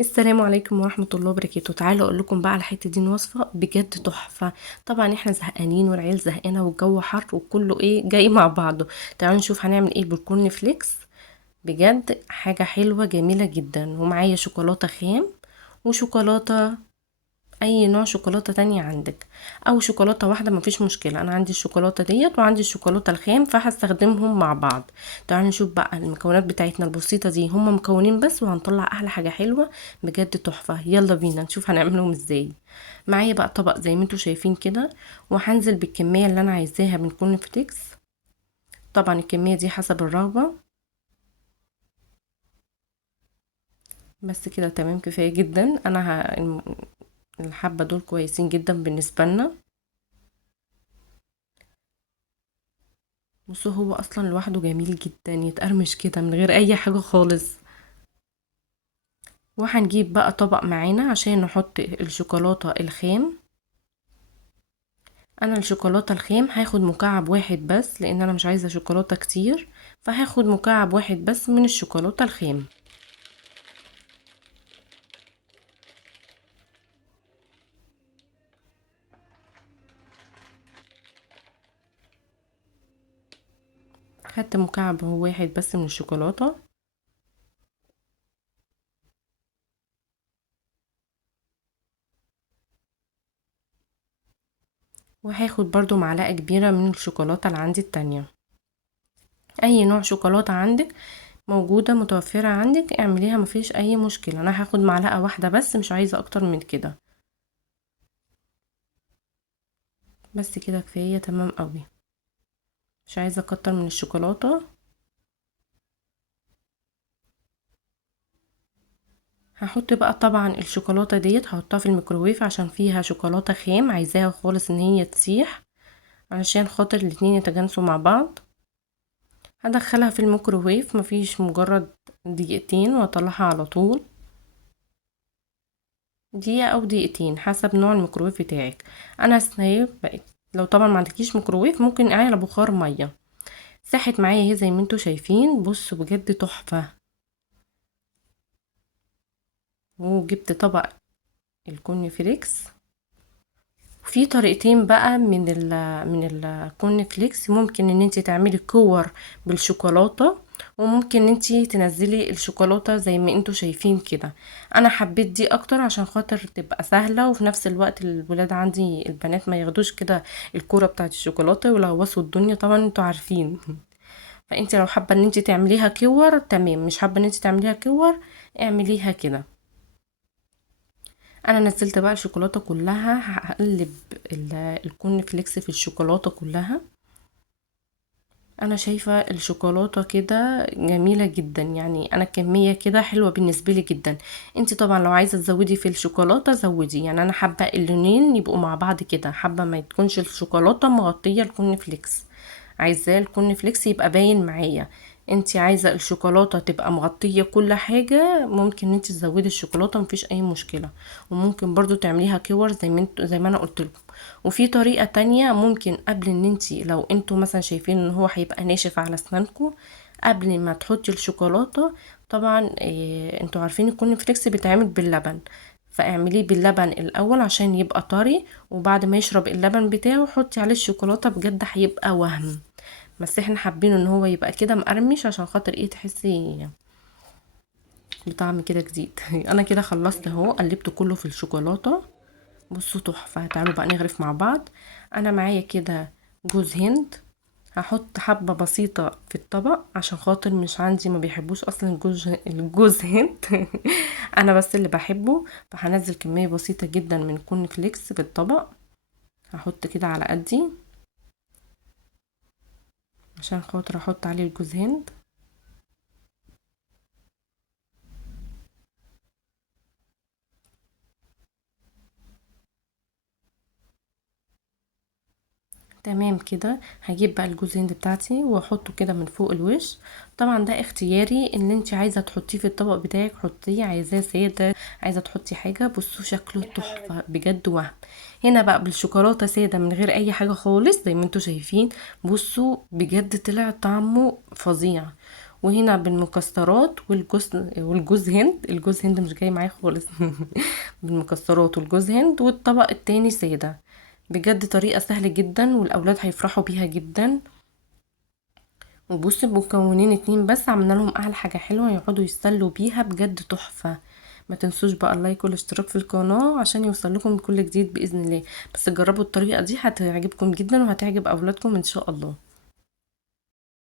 السلام عليكم ورحمة الله وبركاته. تعالوا اقول لكم بقى على الحتة دي وصفة بجد تحفة. طبعا احنا زهقانين والعيال زهقانة والجو حر وكله ايه جاي مع بعضه. تعالوا نشوف هنعمل ايه بالكورن فليكس. بجد حاجة حلوة جميلة جدا، ومعايا شوكولاتة خام وشوكولاتة اي نوع شوكولاته تانية عندك، او شوكولاته واحده مفيش مشكله. انا عندي الشوكولاته ديت وعندي الشوكولاته الخام فهستخدمهم مع بعض. تعالوا نشوف بقى المكونات بتاعتنا البسيطه دي، هما مكونين بس وهنطلع احلى حاجه حلوه بجد تحفه. يلا بينا نشوف هنعملهم ازاي. معايا بقى طبق زي ما انتوا شايفين كده، وهنزل بالكميه اللي انا عايزاها من كورن فليكس. طبعا الكميه دي حسب الرغبه. بس كده تمام كفايه جدا. الحبه دول كويسين جدا بالنسبه لنا. بصوا هو اصلا لوحده جميل جدا، يتقرمش كده من غير اي حاجة خالص. وهنجيب بقى طبق معانا عشان نحط الشوكولاتة الخام. انا الشوكولاتة الخام هاخد مكعب واحد بس، لان انا مش عايزة شوكولاتة كتير، فهاخد مكعب واحد بس من الشوكولاتة الخام. خدت مكعب واحد بس من الشوكولاتة. وهاخد برضو معلقة كبيرة من الشوكولاتة اللي عندي التانية. اي نوع شوكولاتة عندك موجودة متوفرة عندك اعمليها، مفيش اي مشكلة. انا هاخد معلقة واحدة بس، مش عايزة اكتر من كده. بس كده كفاية تمام قوي، مش عايزة اكتر من الشوكولاتة. هحط بقى طبعا الشوكولاتة ديت هحطها في الميكروويف عشان فيها شوكولاتة خام، عايزاها خالص ان هي تسيح علشان خاطر الاتنين يتجانسوا مع بعض. هدخلها في الميكروويف مفيش مجرد دقيقتين واطلعها على طول. دقيقة او دقيقتين حسب نوع الميكروويف بتاعك. انا سنايب بقت، لو طبعا ما عندكيش ميكروويف ممكن على بخار مية. ساحت معايا اهي زي ما انتوا شايفين، بصوا بجد تحفة. وجبت طبق الكورن فليكس. في طريقتين بقى من الكورن فليكس، ممكن ان انت تعملي كور بالشوكولاته، وممكن ان انت تنزلي الشوكولاته زي ما انتوا شايفين كده. انا حبيت دي اكتر عشان خاطر تبقى سهله، وفي نفس الوقت الولاد عندي البنات ما ياخدوش كده الكوره بتاعت الشوكولاته ولغوصوا الدنيا، طبعا انتوا عارفين. فانت لو حابه ان انت تعمليها كور تمام، مش حابه ان انت تعمليها كور اعمليها كده. انا نزلت بقى الشوكولاته كلها، هقلب الكورن فليكس في الشوكولاته كلها. انا شايفه الشوكولاته كده جميله جدا، يعني انا كميه كده حلوه بالنسبه لي جدا. انت طبعا لو عايزه تزودي في الشوكولاته زودي، يعني انا حابه اللونين يبقوا مع بعض كده، حابه ما تكونش الشوكولاته مغطيه الكورن فليكس، عايزاه الكورن فليكس يبقى باين معايا. انت عايزه الشوكولاته تبقى مغطيه كل حاجه، ممكن انت تزودي الشوكولاته مفيش اي مشكله. وممكن برضو تعمليها كور زي ما انا قلت لكم. وفي طريقه تانية، ممكن قبل ان انت لو انتوا مثلا شايفين ان هو هيبقى ناشف على اسنانكم، قبل ما تحطي الشوكولاته، طبعا انتوا عارفين الكورن فليكس بيتعمل باللبن، فاعمليه باللبن الاول عشان يبقى طري، وبعد ما يشرب اللبن بتاعه حطي عليه الشوكولاته، بجد هيبقى وهم. بس احنا حابين ان هو يبقى كده مقرمش عشان خاطر ايه، تحسي بطعم كده جديد. انا كده خلصت اهو، قلبت كله في الشوكولاته. بصوا تحفه. تعالوا بقى نغرف مع بعض. انا معايا كده جوز هند، هحط حبه بسيطه في الطبق عشان خاطر مش عندي ما بيحبوش اصلا الجوز هند. انا بس اللي بحبه، فهنزل كميه بسيطه جدا من كورن فليكس في الطبق. هحط كده على قدي عشان خاطر احط عليه الجوز هند. تمام كده. هجيب بقى الجوز هند بتاعتي واحطه كده من فوق الوش. طبعا ده اختياري، ان انت عايزه تحطيه في الطبق بتاعك حطيه، عايزاه ساده عايزه تحطي حاجه. بصوا شكله تحفه بجد وهم. هنا بقى بالشوكولاته ساده من غير اي حاجه خالص زي ما انتوا شايفين. بصوا بجد طلع طعمه فظيع. وهنا بالمكسرات والجوز هند. الجوز هند مش جاي معايا خالص. بالمكسرات والجوز هند، والطبق التاني سادة. بجد طريقة سهلة جدا والاولاد هيفرحوا بيها جدا. وبصي بمكونين اتنين بس عملنا لهم احلى حاجة حلوة يقعدوا يستلوا بيها، بجد تحفة. ما تنسوش بقى اللايك والاشتراك في القناة عشان يوصل لكم كل جديد بإذن الله. بس جربوا الطريقة دي هتعجبكم جدا وهتعجب اولادكم ان شاء الله.